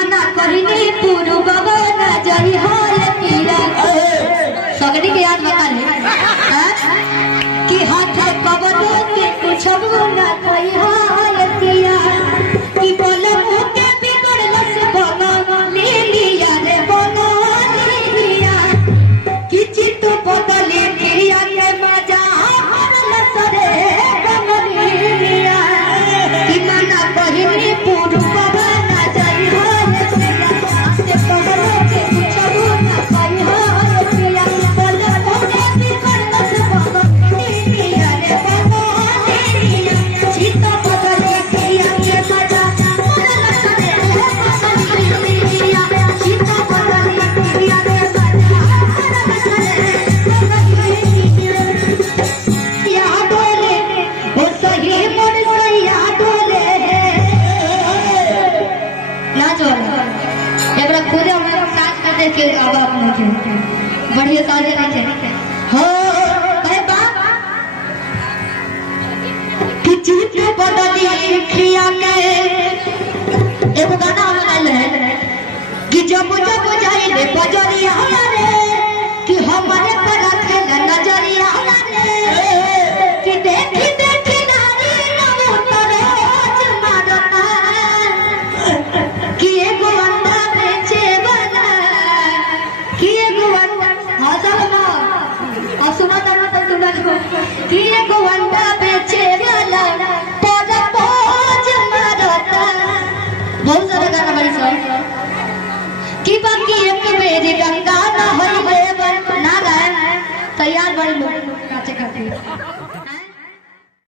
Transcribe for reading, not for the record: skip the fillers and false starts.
मना करिनी पूरु गगन जई हाल पीरा सगनी के याद बता ले कि हाथ कबरो के कुछ ना कोई हाल किया कि बोले मुके बिगड़ लस बोलो ले लिया रे बोलो ले लिया कि चित बदले क्रिया के मजा हर लस रे कमली लिया कि मना करिनी पूरु गगन जई हाल पीरा से कबरो के कुछ ना कोई हाल किया बोले मुके बिगड़ लस बोलो ले लिया रे बोलो ले लिया चित बदले क्रिया के मजा हर लस रे कमली लिया चित बदले क्रिया के मजा हर लस रे कमली लिया याद ले ओ सही मोर सही याद ले ना जो एकरा खुदे हम काज करते के अब अपने के बढ़िया साजे नहीं थे हो अरे बाप कि चित बदली क्रिया के एगो गाना बनाइल है कि जब जब जाइले बजरिया रे कि हमारे पर रखे नजरिया रे कि देखी देखी नारी कबूतर रोज मारता कि एगो अंडा बेचे वाला कि एगो अंडा हसल ना अब सुना तो सुना कि एगो अंडा बेचे वाला पर पोज मारता बहुत सारा गाना बड़ी सर कि बाकी एक मेरी गंगा ना होई ना गाए तैयार बड़े लोग नाचे खाते